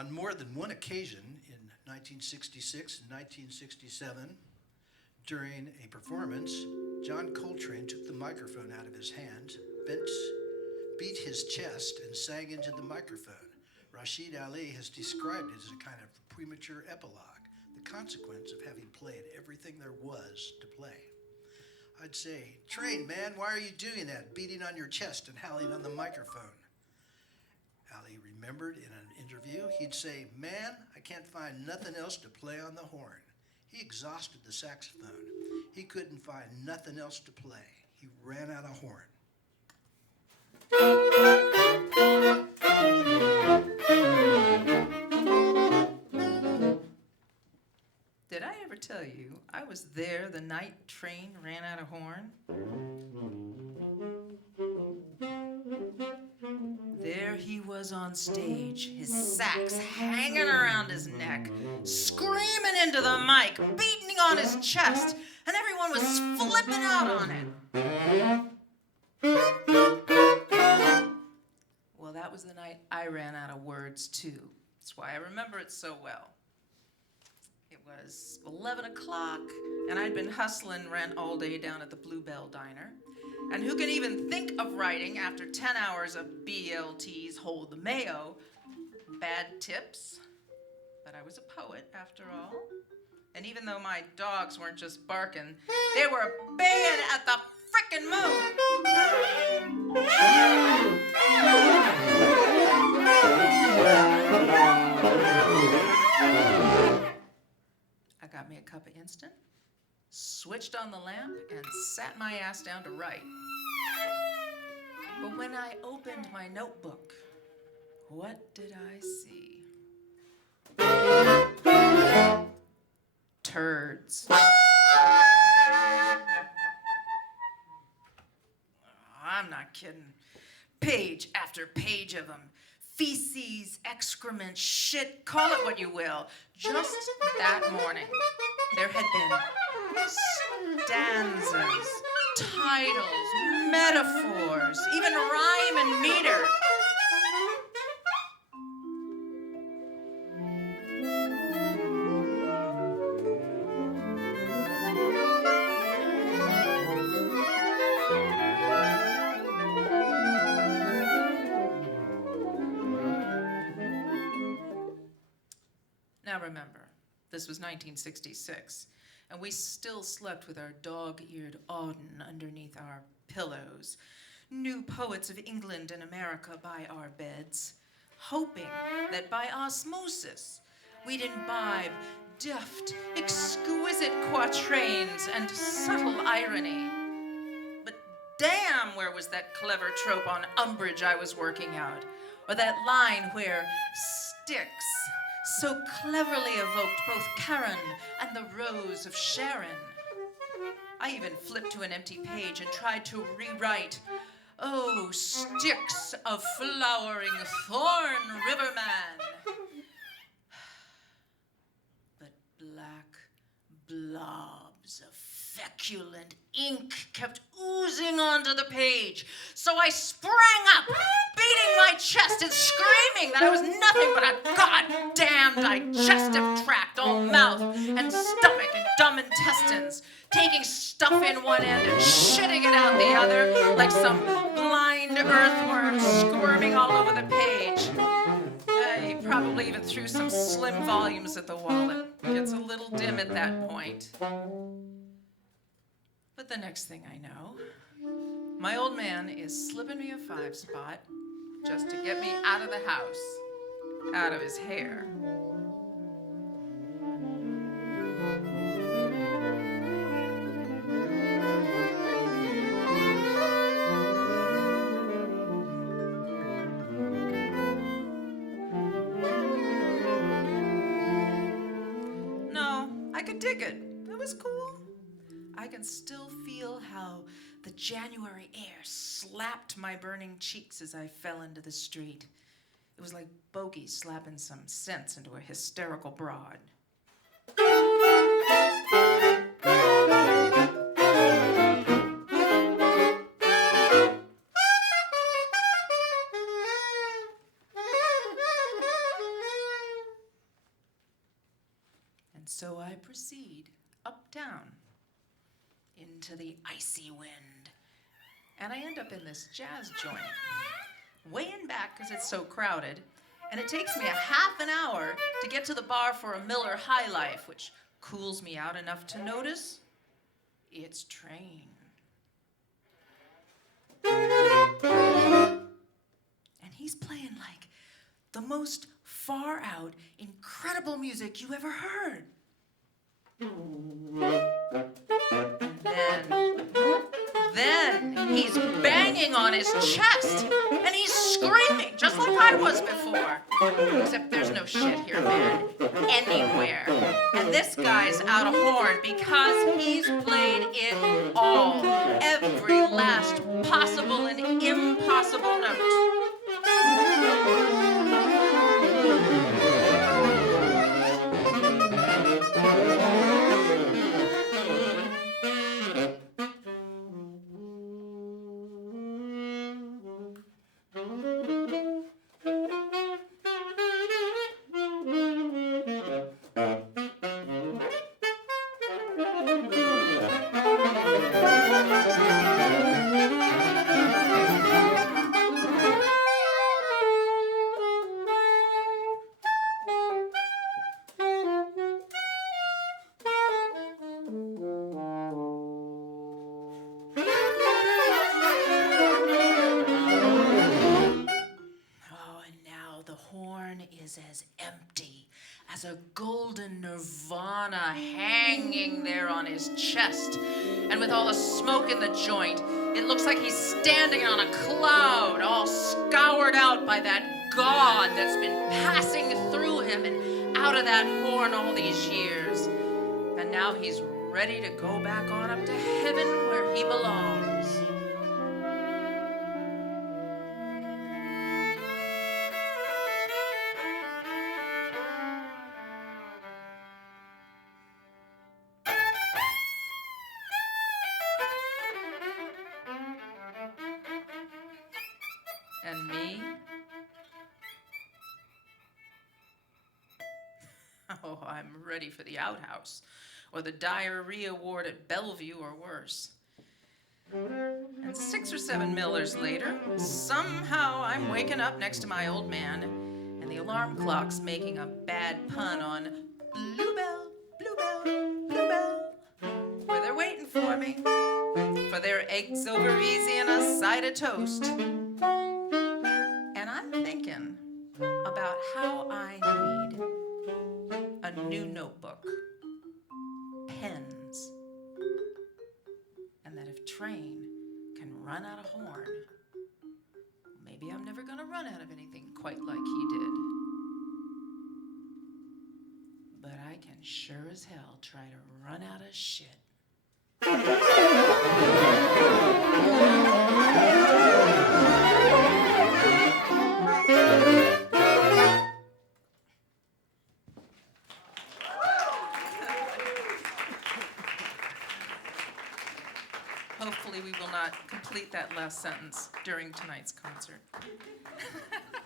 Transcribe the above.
On more than one occasion in 1966 and 1967, during a performance, John Coltrane took the microphone out of his hand, beat his chest, and sang into the microphone. Rashid Ali has described it as a kind of premature epilogue, the consequence of having played everything there was to play. I'd say, Train, man, why are you doing that, beating on your chest and howling on the microphone? Ali remembered in an interview, he'd say, man, I can't find nothing else to play on the horn. He exhausted the saxophone. He couldn't find nothing else to play. He ran out of horn. Did I ever tell you I was there the night Train ran out of horn? There he was on stage, his sax hanging around his neck, screaming into the mic, beating on his chest, and everyone was flipping out on it. Well, that was the night I ran out of words, too. That's why I remember it so well. It was 11 o'clock, and I'd been hustling rent all day down at the Bluebell Diner. And who can even think of writing after 10 hours of BLT's Hold the Mayo? Bad tips. But I was a poet, after all. And even though my dogs weren't just barking, they were baying at the frickin' moon. I got me a cup of instant, switched on the lamp, and sat my ass down to write. But when I opened my notebook, what did I see? Turds. I'm not kidding. Page after page of them. Feces, excrement, shit, call it what you will. Just that morning, there had been stanzas, titles, metaphors, even rhyme and meter. Now remember, this was 1966, and we still slept with our dog-eared Auden underneath our pillows, new poets of England and America by our beds, hoping that by osmosis we'd imbibe deft, exquisite quatrains and subtle irony. But damn, where was that clever trope on umbrage I was working out? Or that line where Styx so cleverly evoked both Karen and the Rose of Sharon. I even flipped to an empty page and tried to rewrite, "Oh, Styx of flowering thorn riverman." But black blobs of feculent ink kept oozing onto the page. So I sprang up, beating my chest and screaming that I was nothing but a goddamn digestive tract, all mouth and stomach and dumb intestines, taking stuff in one end and shitting it out the other like some blind earthworm squirming all over the page. He probably even threw some slim volumes at the wall. It gets a little dim at that point. But the next thing I know, my old man is slipping me a 5-spot just to get me out of the house, out of his hair. No, I could dig it. It was cool. I can still feel how the January air slapped my burning cheeks as I fell into the street. It was like Bogey slapping some sense into a hysterical broad. so I proceed uptown into the icy wind. And I end up in this jazz joint, way in back because it's so crowded. And it takes me a half an hour to get to the bar for a Miller High Life, which cools me out enough to notice it's Train. And he's playing like the most far out, incredible music you ever heard. Then he's banging on his chest, and he's screaming, just like I was before. Except there's no shit here, man, anywhere. And this guy's out of horn because he's played it all, every last possible and impossible note. As empty as a golden nirvana hanging there on his chest. And with all the smoke in the joint, it looks like he's standing on a cloud, all scoured out by that God that's been passing through him and out of that horn all these years. And now he's ready to go back on up to heaven where he belongs. And me? Oh, I'm ready for the outhouse, or the diarrhea ward at Bellevue, or worse. And 6 or 7 Millers later, somehow I'm waking up next to my old man, and the alarm clock's making a bad pun on Bluebell, Bluebell, Bluebell, where they're waiting for me, for their eggs over easy and a side of toast. And I'm thinking about how I need a new notebook, pens, and that if Train can run out of horn, maybe I'm never gonna run out of anything quite like he did. But I can sure as hell try to run out of shit. Hopefully we will not complete that last sentence during tonight's concert.